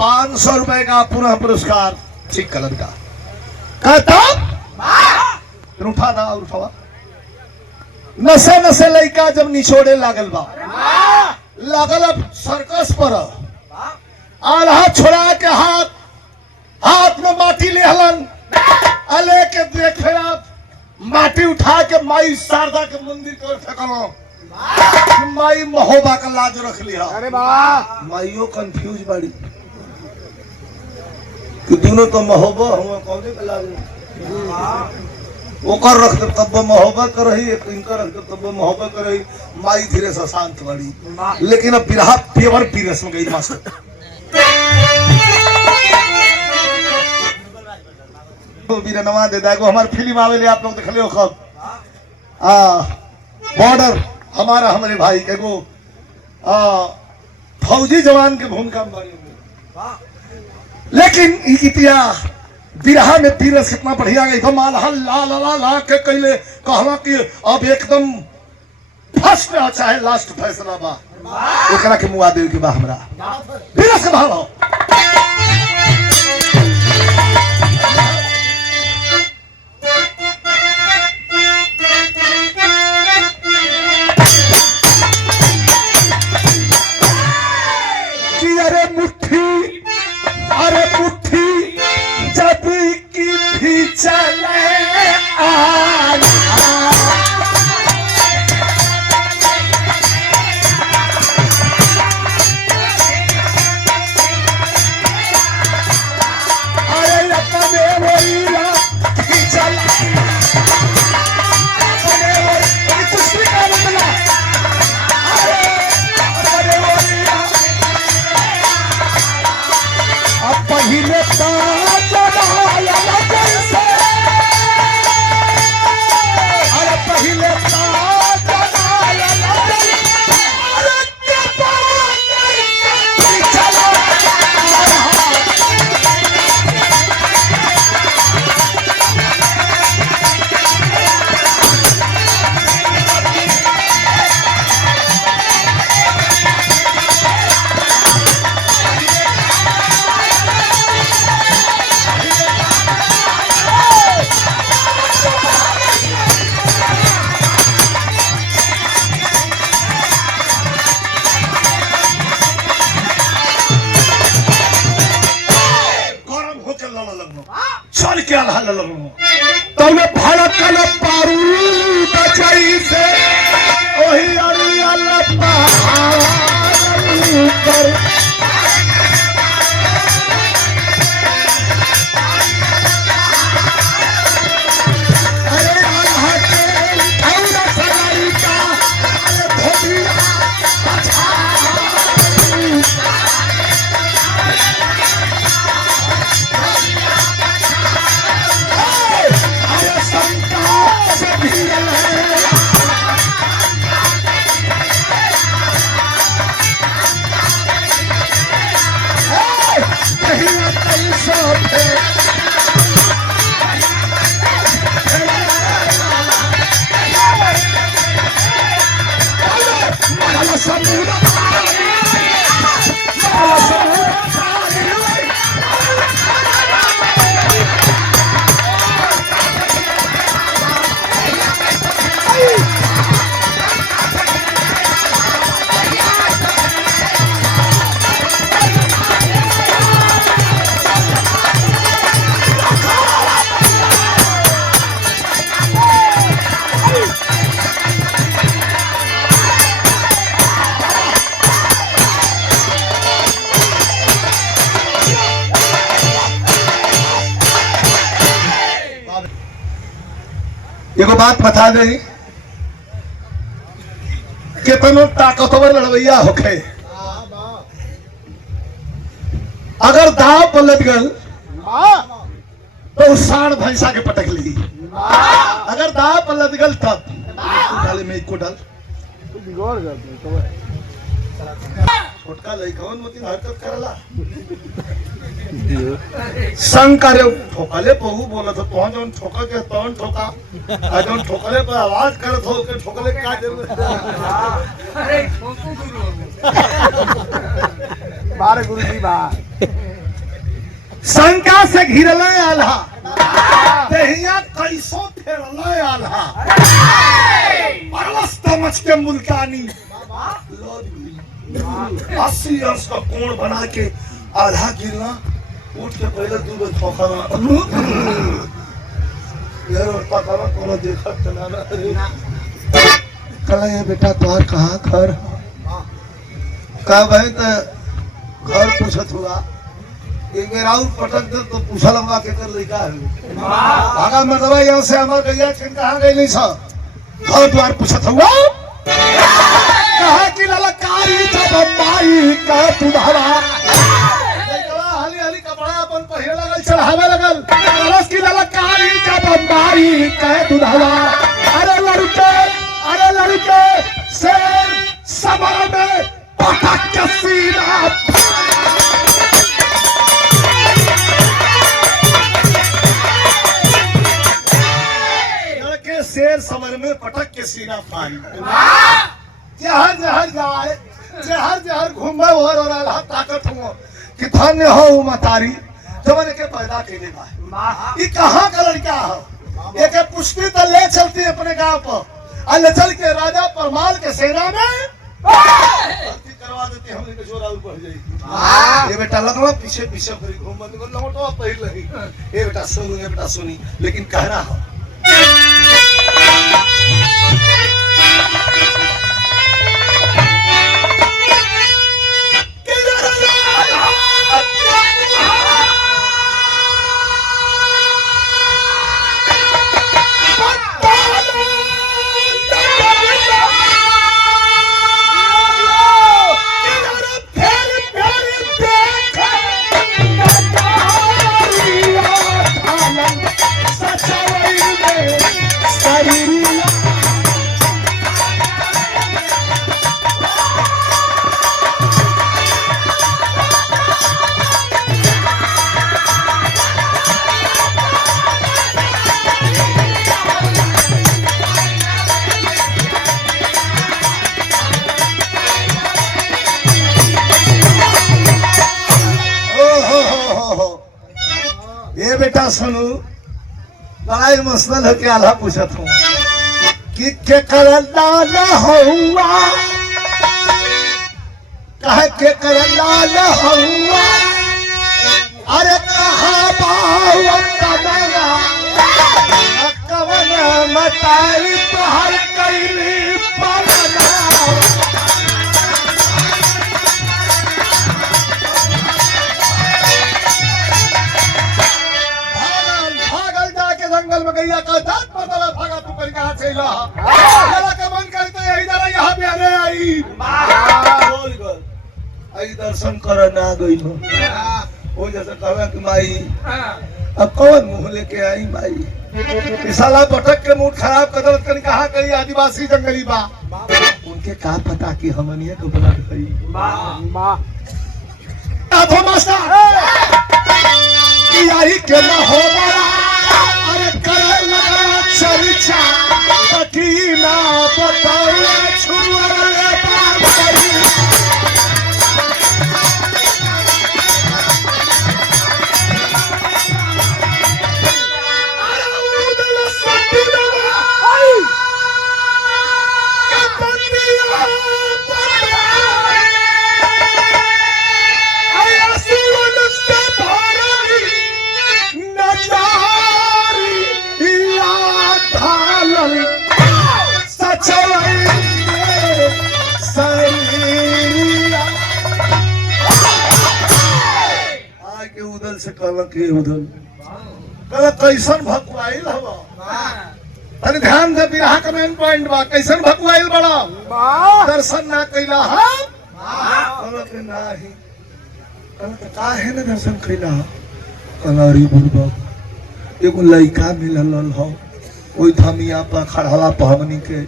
₹500 का पुनः पुरस्कार ठीक कलर का कहता उठा था उठावा नशे नशे लड़का जब निचोड़े लागल बा लागल अब सर्कस पर आल्हा छोड़ा के हाथ में माटी ले हलन अले के देखे माटी उठा के माई शारदा के मंदिर के फेंकलो माई महोबा का लाज रख लिया। अरे वाह माइयो कंफ्यूज बाड़ी कि दोनों तो महोबा हुआ कौन का लाज ओकर रख दे तब मोहब्बत करही, इनकर रख दे तब मोहब्बत करही। माई धीरे से शांत बड़ी, लेकिन अब बिरहा पेवर पीरस में गई मास्टर। वीरनवा दे दागो हमार फिल्म आवेले आप लोग देखले हो कब? बॉर्डर हमारा हमारे भाई के गो फौजी जवान के भूमिका में बनी। लेकिन ई गीतिया बिरहा में पीरस कितना बढ़िया गई तो माल ला ला ला ला के कहले कहला कि अब एकदम फर्स्ट चाहे लास्ट फैसला बा एकरा के मुआ देव के बा हमरा पीरस के भाव। अरे मुट्ठी जब की भी चले अरे अपने वहीरा भी चला कुछ भी कर मिला। अरे वहीरा अब पहले अरे पहले चल के आल्हा लगनो तब भड़कल बारूद जैसे ओही अरियल पहाड़ पर अरे आल्हा के औरा सगाई का धोबिया अच्छा एगो बात बता दे कितनो ताकतवर लड़वैया होखे अगर दाव पलट गल तो साढ़ भैंसा के पटक ली। अगर दाव पलट गल तब डाले में एक को डाल बिगड़ गए छोटका लइकवन मती हरकत करला शंकर ठोकले बहु बोलत हो तो जौन ठोका के तौन ठोका आ जौन ठोकले पर आवाज करत हो के ठोकले का जरूरत अरे ठोकू बारे गुरुजी बा शंका से घिरले आल्हा देहिया कैसो फेरले आल्हा परवस्त मच के मुल्तानी 80 वर्ष का कोण बना के आल्हा गिरना उठ के पहले दू बार ठोका यार पता ना कोनो देखत ना कल ये बेटा तोहर कहाँ घर का भाई तो घर पूछत हुआ एक बेर और पटक दे तो पूछल हमरा के कर लइका है भागा मतलब यहाँ से हमर गैया छिन कहाँ गई नहीं छ घर द्वार पूछत हुआ कहा कि ललकारी जब माई का दुधारा हाली हाली कपड़ा अपन पहिरे लगल चढ़ावे लगल तरस की ललकारी जब माई का दुधारा अरे लड़के शेर सबर में पटक के सीना शेर समर में पटक के सीना फाड़ी जहर जहर जाए जहर जहर घूमे और अल्लाह ताकत हो कि धन्य हो मतारी जवन के पैदा केले बा ई कहां का लड़का हो एक पुष्टि तो ले चलती अपने गांव पर और ले चल के राजा परमाल के सेना में भर्ती करवा देते हमने के जोरा ऊपर जाई ये बेटा लगलो पीछे पीछे फिर घूम बंद कर लौटो पहिर लगी ये बेटा सुनी लेकिन कहना हो बेटा सुनो बड़ा इमोशनल होके आल्हा पूछत हूँ कि के करला न हुआ कहे के करला न हुआ अरे कहा बाहुआ कमरा कवन मताई तोहर कैली पलना जंगल में गैया का दांत पता भागा तू कर कहां से ला जरा का मन करते यही जरा यहां पे आने आई बोल गल आई दर्शन कर ना गई हो वो जैसे कहवा कि माई अब कौन मुंह लेके आई माई साला पटक के मूड खराब कदरत कर कहां गई आदिवासी जंगली बा उनके का पता कि हमनिया को बना गई मां तो मास्टर कि यही के ना हो बड़ा अरे कर लगा चर्चा पटीना बताओ छुअरे बात करी अरे उदल सपना आई कपतिया पटाए आई सुवन से भरली नजा के उदल से कहला के उदल कहला कैसन भकुआइल हवा तनी ध्यान दे बिरहा का मेन पॉइंट बा कैसन भकुआइल बड़ा दर्शन ना कैला हम कहला के नाही कहला के काहे न दर्शन कैला कहला रे बुढ़बा एगो लइका मिलल हो ओई धमिया पर खड़हला पहमनी के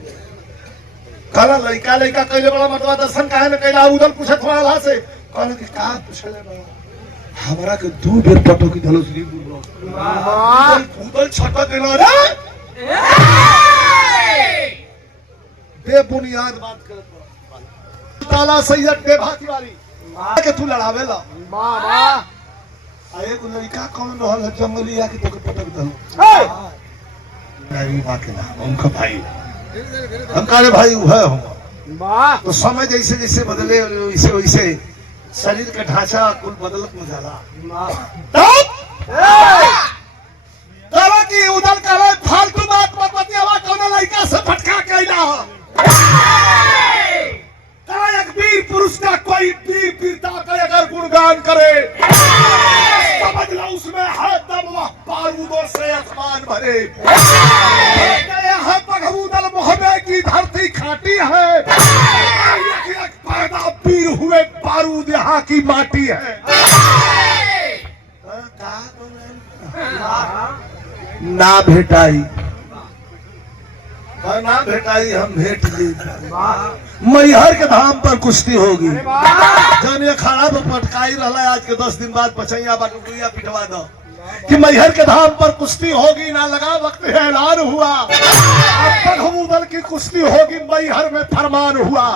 कहला लइका लइका कइले बड़ा मतलब दर्शन काहे न कैला उदल पूछत वाला से कहला कि का पूछले बड़ा हमरा के दू बेर पटो की धलो श्री गुरु उदल छटक देला रे बेबुनियाद बात करत ताला सैयद बेभाती वाली के तू लड़ावेला वाह वाह आए को लड़का कौन रहल जंगलिया के तो पटक दलो नहीं बाके ना उनका भाई हम काले भाई हुआ हूँ वाह तो समय जैसे जैसे बदले वैसे वैसे शरीर का ढांचा कुल बदलत में जाला तब की उधर करे फालतू बात मत बतियावा कौन लड़का से फटका कैला हो एक वीर पुरुष का कोई वीर वीरता का अगर गुणगान करे भगवान भरे। यहाँ पगबूदल मोहब्बे की धरती खाटी है, पैदा पीर हुए बारूद यहाँ की माटी है। ना भेटाई ना भेटाई हम भेट ली। मैहर के धाम पर कुश्ती होगी, जौन ये खड़ा पर पटकाई रहा आज के 10 दिन बाद पचैया बटुया पिटवा दो कि मैहर के धाम पर कुश्ती होगी। ना लगा वक्त ऐलान हुआ, अब पगबूदल की कुश्ती होगी, मैहर में फरमान हुआ।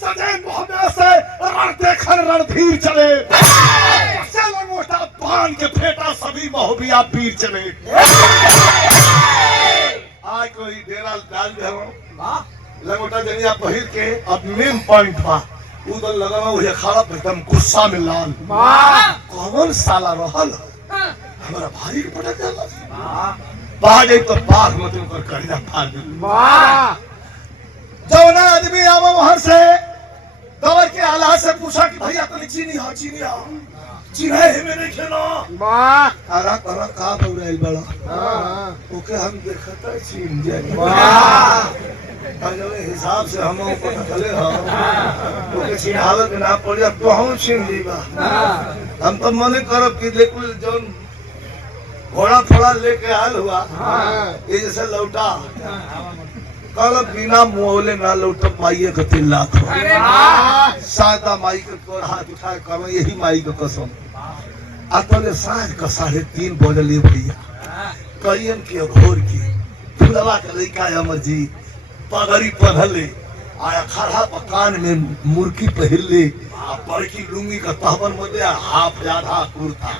सजय मोहब्बे से रण देखकर रणधीर चले, लंगोटा बांध के फेंटा सभी मोहबिया पीर चले। आज कोई डेरा डाल दे लंगोटा जनिया पहिर के अब मेन पॉइंट बा उधर लगा हुआ खड़ा एकदम गुस्सा में लाल। कौन साला रहल हमारा भाई के पटक जाला बाहर जाई तो बाघ मत ऊपर करिया फाड़ दे। जब ना आदमी आवा वहां से दवर के आला से पूछा कि भैया तनी चीनी हो चीनी है में नहीं खेलो आरा करा का बोल रहे बड़ा ओके हम देखता चीन जाए अगले हिसाब से हम ऊपर चले हो ओके चिन्हावे के ना पड़ी अब तो हम छीन लीबा। हम तो मने करब कि देखो जौन घोड़ा थोड़ा लेके आल हुआ ये जैसे लौटा कल बिना मोहले ना लौट माइये के 3 लाख सादा माई के हाथ उठाए कर यही माई के कसम। अतले साँझ का 3:30 बजल भैया कईन के घोर की फुलवा के लड़का अमर जी पगड़ी पहले आया खड़ा पकान में मुर्गी पहले बड़की लुंगी का तहबन मध्य हाफ आधा कुर्ता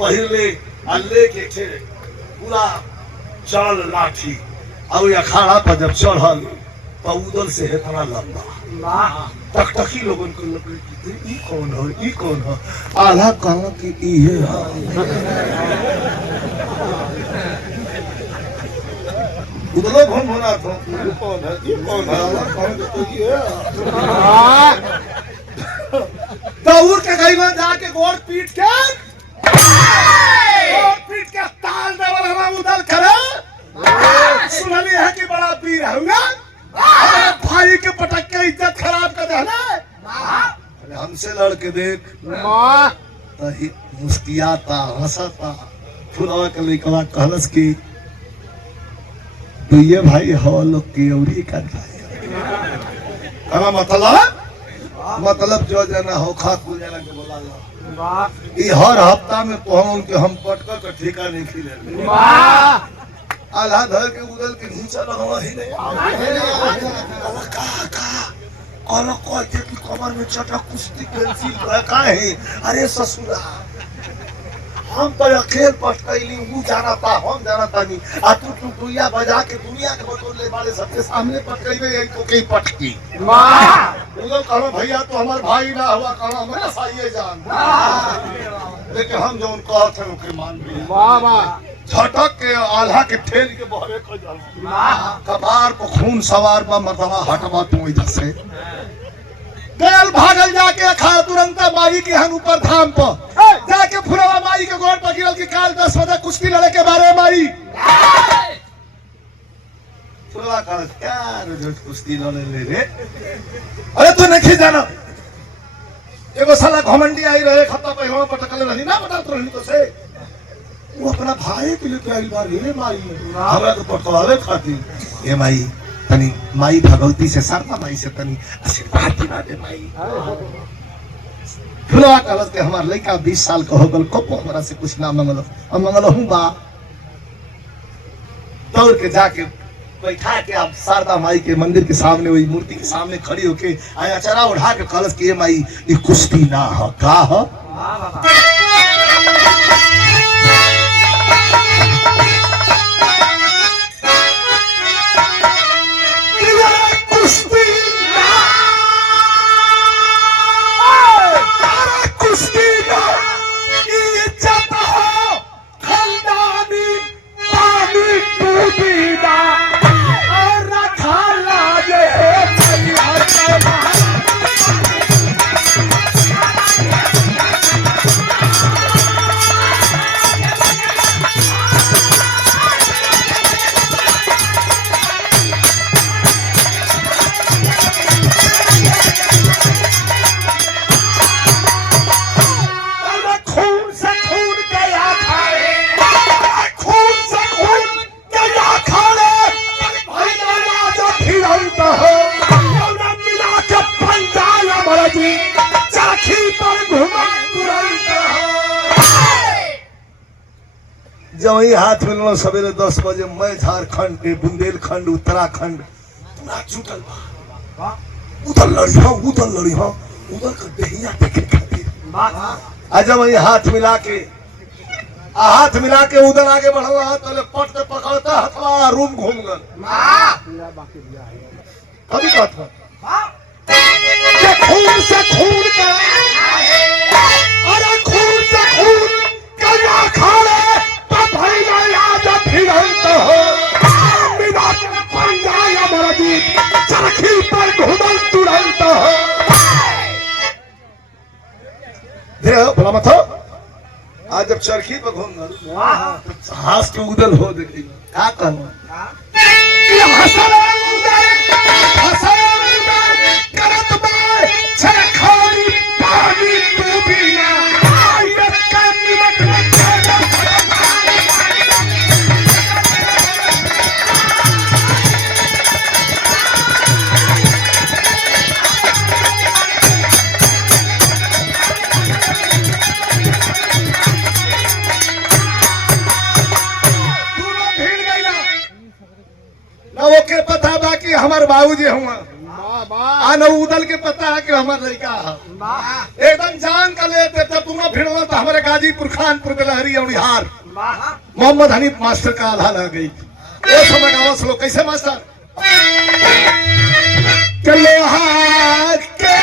पहले अल्ले के थे पूरा चल लाठी और अखाड़ा पर जब चढ़ल तो उदल से इतना लंबा टकटकी लोगन को ई कौन हो आधा कहा कि ये उदलो घूम होना था कौन है आधा कहा तो ये दौड़ के गई में जाके गोड़ पीट के ताल देवल हम उदल करे सुनली है कि बड़ा पीर है भाई के पटक के इज्जत खराब कर दे। हमसे लड़के देख मुस्कियाता हंसता फुलवा के लइकवा कहलस कि दुइये भाई हो लोग की औरी का मतलब जो जना हो खा कुल जना के बोला हर हफ्ता में पहुंच के हम पटकर का ठेका नहीं खिले आल्हा धर के उदल के नीचा लगवा ही नहीं कमर में चटा कुश्ती पेंसिल का है। अरे ससुरा हम तो अकेले पटकैली वो जाना था हम जाना था नहीं आ तू टुटुया बजा के दुनिया के बटोले वाले सबके सामने पटकैबे यही को कहीं पटकी उदल कहो भैया तो हमार भाई ना हुआ कहो हमारा साइए जान लेकिन हम जो उनको थे उनके मान भी वाह झटक के आल्हा के ठेल के बहरे को कपार को खून सवार बा मर्दवा हटवा तू इधर से गल भागल जाके खा तुरंत माई के हन ऊपर धाम पर जाके फुलवा माई के गोड़ पर गिरल की काल 10 बजे कुश्ती लड़े के बारे माई फुलवा का क्या रोज कुश्ती लड़े ले रे अरे तू नहीं जाना एगो साला घमंडी आई रहे खत्ता पहलवा पटकले रही ना बता तो रही तो से वो अपना भाई के लिए क्या बार ले माई हमरा तो पटवावे खातिर ए माई तनी माई भगवती से सरता माई से तनी आशीर्वाद दिला दे माई फुलवा कलस के हमार लड़का 20 साल का हो गल कपो हमरा से कुछ ना मंगल हम मंगल हूं बा दौड़ के जाके बैठा के आप शारदा माई के मंदिर के सामने वही मूर्ति के सामने खड़ी होके आया चरा उठा के कलश के माई ये कुश्ती ना हो का हो जब वही हाथ मिलना सवेरे 10 बजे मैं झारखंड के बुंदेलखंड उत्तराखंड पूरा जुटल बा उधर लड़ी उधर कर दहिया देखे खातिर आज जब वही हाथ मिला के उधर आगे बढ़ा तो पट के पकड़ता हथवा रूम घूम गल कभी कहता खून से खून का अरे खून से खून कया खाड़े तो भाई ना याद फिरंत हो बिना पंजाय अमरजीत चरखी पर घुमल तुरंत हो धीरे हो भला मत हो आज जब चरखी पर घूम गल हाथ के उदल हो देखी क्या कहना हसल करत बाय छरखानी पानी तू भी ना के पता बा कि हमार बाबूजी हुआ आन उदल के पता है कि हमार लड़का है एकदम जान का लेते जब तुम भिड़ो तो हमारे गाजीपुर खानपुर बेलहरी और बिहार मोहम्मद हनीफ मास्टर का आधा लग गई ये समय गाँव लोग कैसे मास्टर चलो हाथ के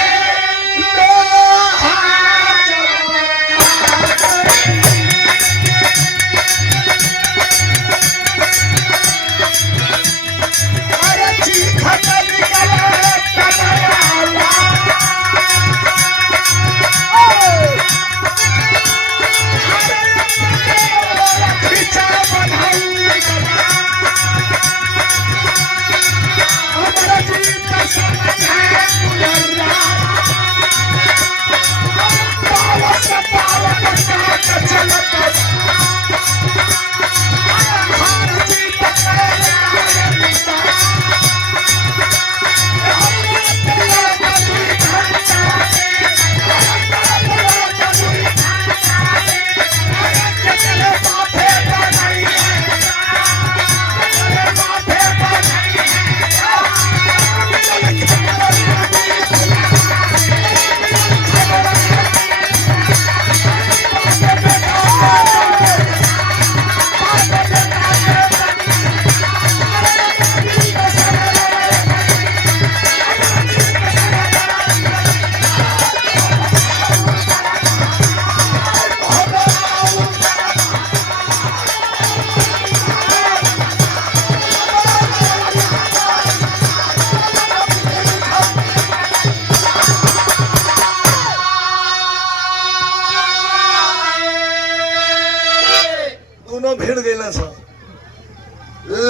भिड़ गए ना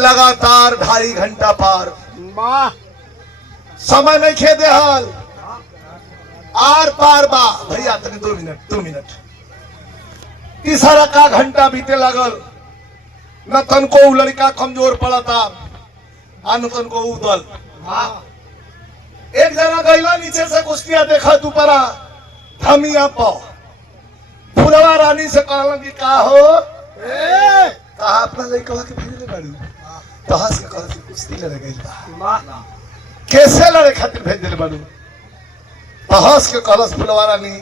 लगातार 2.5 घंटा पार समय नहीं खेदे हाल आर पार बा भैया तनी 2 मिनट तीसरा का घंटा बीते लगल न तन को लड़का कमजोर पड़ा था न तन को उदल एक जना गईला नीचे से कुश्तियां देखा तू परा थमिया पो फुलवा रानी से कहला कि का हो कहा अपना लड़का के भेजले बाड़ू तहा से कहला कि कुश्ती लड़े गइल बा कैसे लड़े खातिर भेजले बाड़ू तहस के कहला फुलवा रानी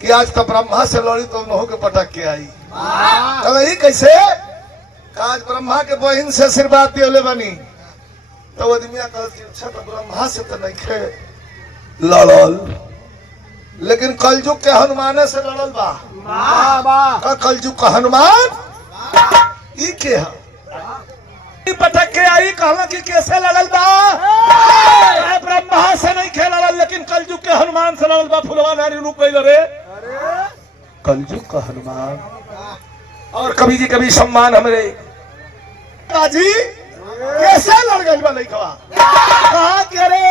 कि आज तो ब्रह्मा से लड़ी तो नहो के पटक के आई कहला ई कैसे आज ब्रह्मा के बहन से आशीर्वाद दिले बानी तो आदमिया कहला कि अच्छा तो ब्रह्मा से तो नहीं खे लड़ल लेकिन कलयुग के हनुमान से लड़ल बा का कलयुग का हनुमान ई के है पटक के आई कहला कि कैसे लड़ल बा ब्रह्मा से नहीं खे लड़ल लेकिन कलयुग के हनुमान से लड़ल बा फुलवा नारी रूप गइल रे कलयुग का हनुमान और कभी जी कभी सम्मान हमरे काजी कैसे लड़ गइल बा लइकवा कहा के रे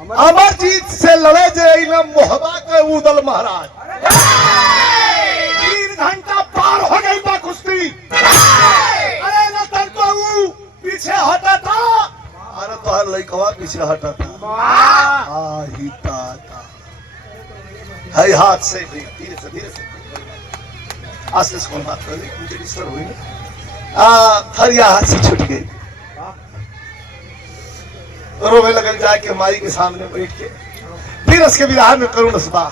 अमरजीत से लड़े जे ना मोहबा के उदल महाराज 3 घंटा पार हो गई बा कुश्ती अरे न तन को पीछे हटा था अरे तोहर लइकवा पीछे हटा था ही ता है हाथ से धीरे से आज से कौन बात कर मुझे डिस्टर्ब हुई थरिया हाथ से छूट गई। रोवे लगन जाके माई के सामने बैठ के, फिर उसके विराह में करुण सभा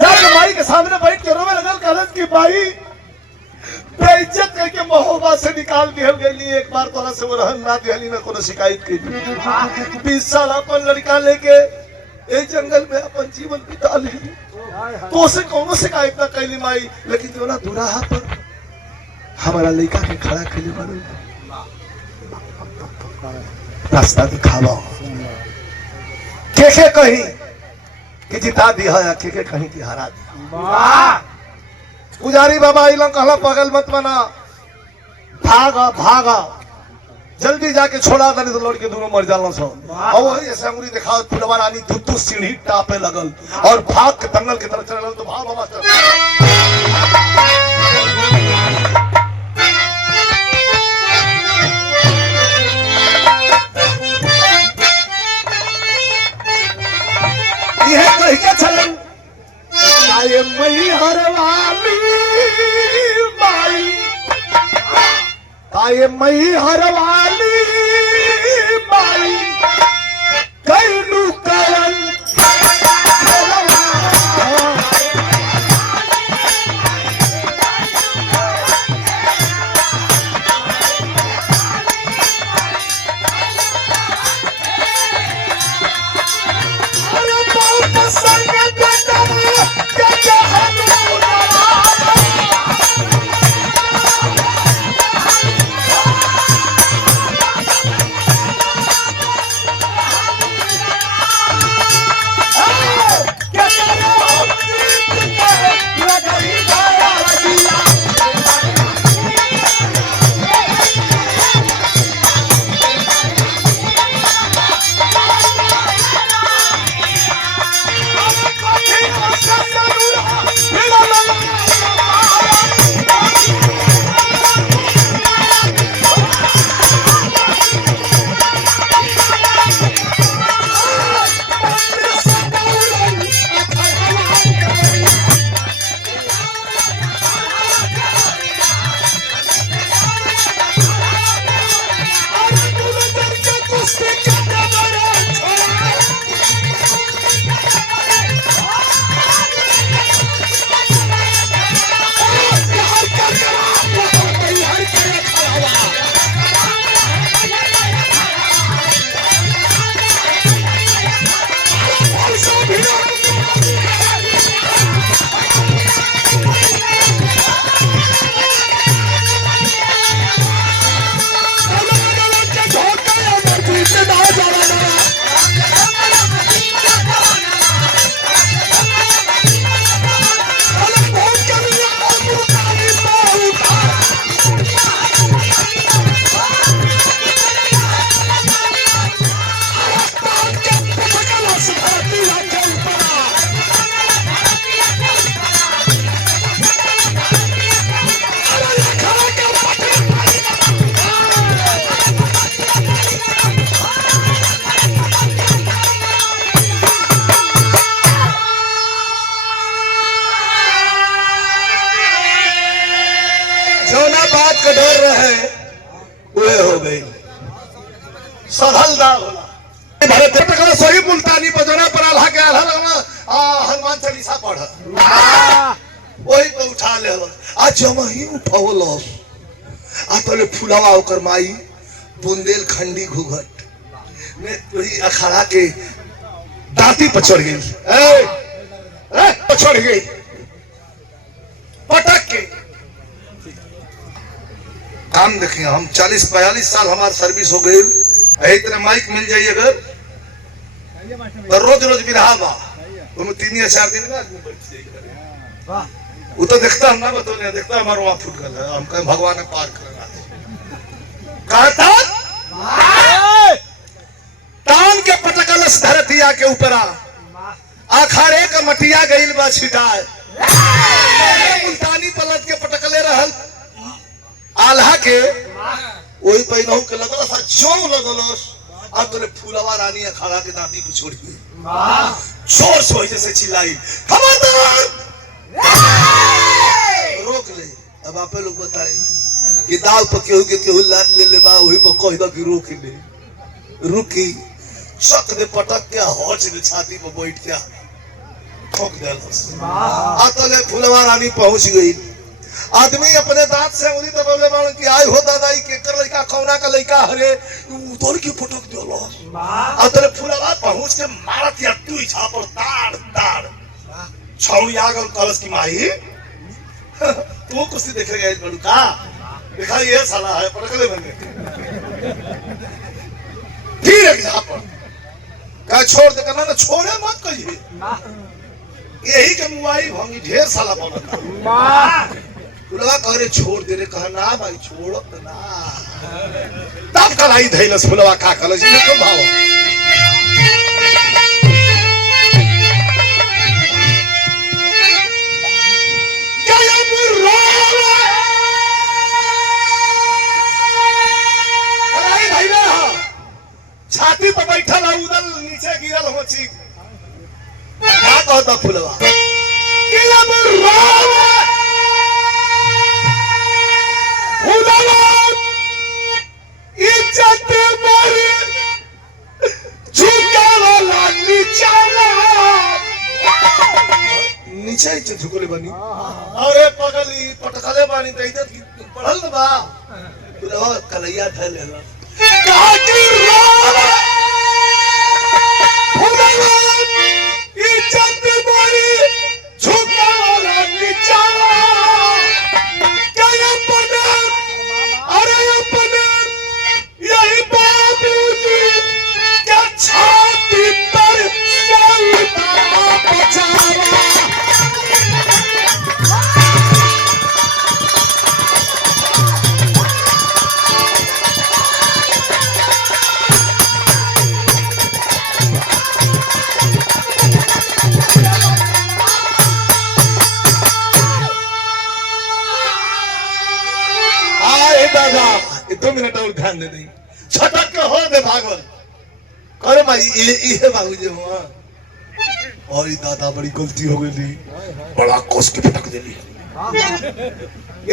जाके माई के सामने बैठ के रोवे लगन कहलत कि माई बेइज्जत करके महोबा से निकाल दिहल गई, एक बार तोरा से वो रहन ना दिहली ना कोनो शिकायत की। 20 साल अपन लड़का लेके एक जंगल में अपन जीवन बिता ली, तो से कोनो शिकायत ना कैली माई, लेकिन जो ना दुराहा पर हमारा लड़का के खड़ा कैले बनो, रास्ता दिखावा के कहीं कि जिता दिया या के कहीं कि हरा दिया। पुजारी बाबा इला कहला पागल मत बना, भागा भागा जल्दी जाके छोड़ा था, नहीं तो लड़के दोनों मर जाना सो। और वही ऐसे अंगुरी दिखा फुलवा रानी धुतु सीढ़ी टापे लगल और भाग के तंगल की तरफ चले लगल, तो भाग बाबा चल। यह कह के चलन आए मई हरवाली माई, आए मई हरवाली माई कैलू करन डर रहे वे हो गई सधल दा होला भरत टकरा सही मुल्तानी बजना पर आल्हा के आल्हा लगना हनुमान चालीसा पढ़ वही पे उठा ले आज जब ही उठावलो आ तले फुलावा ओकर माई बुंदेल खंडी घुघट में तुही अखाड़ा के दांती पर चढ़ गई चढ़ गई पटक के काम देखें। हम 40-42 साल हमारी सर्विस हो गई, यही तरह माइक मिल जाइए अगर तो रोज रोज बिरहा बा तुम 3 या 4 दिन में आदमी बैठ जाएगा। वो तो देखता हम ना बतो नहीं देखता हमारा वहां फुट गल है, हम कहें भगवान ने पार करना कहता तान के पटकल धरतिया के ऊपर आखाड़े का मटिया गईल बा छिटाए मुल्तानी पलट के पटकले रहल आल्हा के वही पहिनहु के लगल था जो लगल अब तोरे फूलवा रानी अखाड़ा के दांती पे छोड़ दी जोर से वजह से चिल्लाई खबरदार रोक ले। अब आपे लोग बताए कि दाव पर केहू के केहू लाद ले बा वही पर कह दो कि रोक ले, रुकी शक दे पटक के होच दे छाती पर बैठ के ठोक देलस। आतले फुलवा रानी पहुंच गई। आदमी अपने दांत से उंगली दबावले बाण कि आई हो दादाई के कर लइका कौना का लइका हरे उधर की पटक देलो। आतले फुलवा पहुंच के मारत या तू छापर ताड़ ताड़ छौड़ी आगल कलश की माई तू कुछ देखे गए बड़ू का देखा ये साला है पटकले बने फिर एक झापड़ का छोड़ दे करना ना छोड़े मत कहिए यही के मुआई भंगी ढेर साला बनता फुलवा करे छोड़ दे रे कहा ना भाई छोड़ ना तब कलाई धैलस फुलवा का कलश में तो भाव छाती पर बैठल उदल नीचे गिरल हो छी क्या कहता फुलवा इज्जत मारी झुकावला नीचे नीचे झुकले बनी अरे पगली पटकले बानी त इज्जत पढ़ल बा फुलवा कलैया धर लेला इज्जत मारी झुकावला निचाला अरे अपने यही बाबूजी क्या छाती पर बचावा दादा 2 मिनट और ध्यान दे दी छटक के हो दे भागल करे भाई ये बाबू जी हुआ और ये दादा बड़ी गलती हो गई बड़ा कोस के पटक देली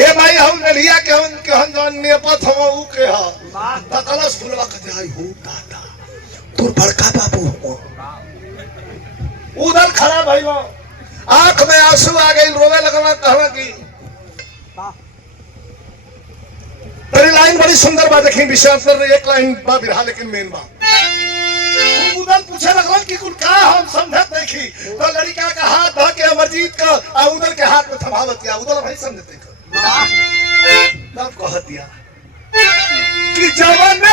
ए भाई हम लिया के हम जान नेपथ हो उ के ह तकलस फुलवा के जाई हो दादा तोर बड़का बाबू हो उधर खड़ा भइलो आंख में आंसू आ गई रोवे लगला कहला कि तेरी लाइन बड़ी सुंदर बा देखी विश्वास कर एक लाइन बा बिरहा लेकिन मेन बा उदल पूछे लगल कि कुल का हम समझत देखी तो लड़का का हाथ ध के अमरजीत का आ उदल के हाथ में थमावत किया उदल भाई समझते तब कह दिया कि जवन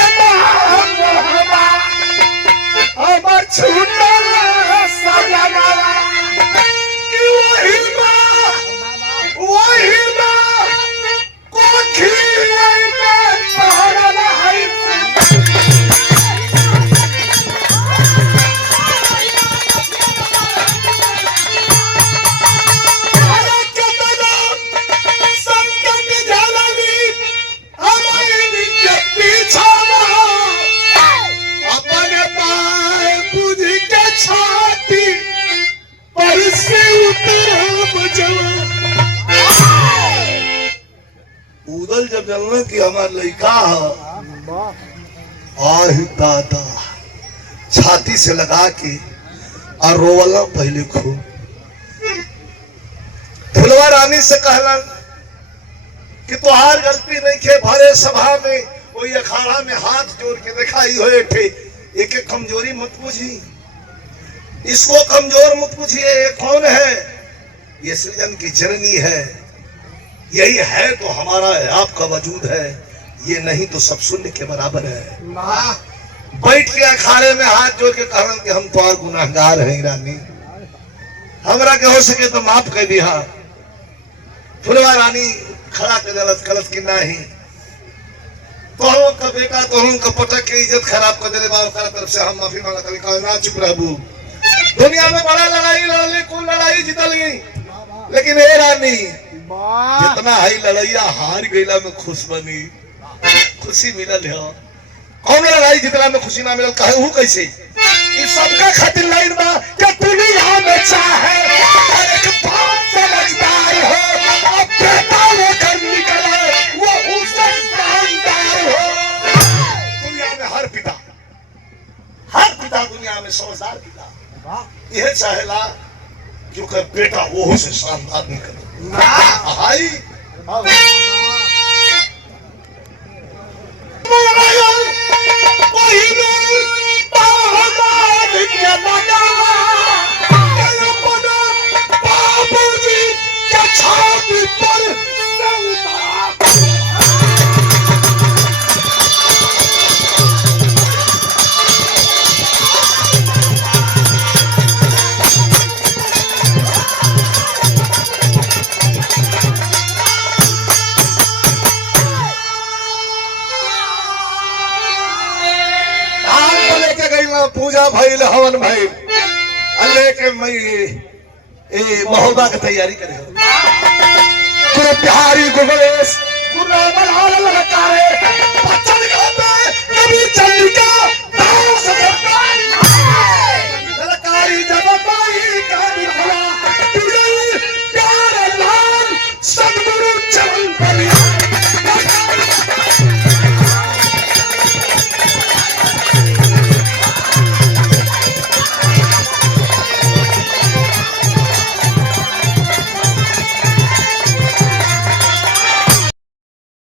हमर छूटल सजना कि वही कोखी उदल जब जानल कि हमार लड़का है आह दादा छाती से लगा के और रोवला पहले खूब फुलवा रानी से कहला कि तुहार गलती नहीं के भरे सभा में कोई अखाड़ा में हाथ जोड़ के दिखाई हो थे एक कमजोरी मत पूछी इसको कमजोर मत पूछिए ये कौन है ये सृजन की जननी है यही है तो हमारा है आपका वजूद है ये नहीं तो सब शून्य के बराबर है बैठ के अखाड़े में हाथ जोड़ के कह कि हम तो और गुनाहगार हैं रानी हमरा के हो सके तो माफ कर दिया फुलवा रानी खड़ा कर दिलस कलश की नहीं तोहरों का बेटा तोहरों का पटक के इज्जत खराब कर दिले बाप का तरफ से हम माफी मांगत हई कहा ना चुप रहबू दुनिया में बड़ा लड़ाई लड़ली कुल लड़ाई जीतल गई लेकिन ए रानी जितना है लड़ैया हार गईला में खुश बनी खुशी मिलल है कौन लड़ाई जितना में खुशी ना मिलल कहे हूं कैसे इस सबका खातिर लाइन बा कि दुनिया में चाहे हर एक बात समझदार हो अब माया में समझदार पिता यह चाहेला कि ओकर बेटा वो से शानदार निकले भाई पूजा भइल हवन भइल लेके मैं ए महोबा के तैयारी करे तेरे बिहारी गुगलेश गुना बना ललकारे बच्चन गाते कभी चल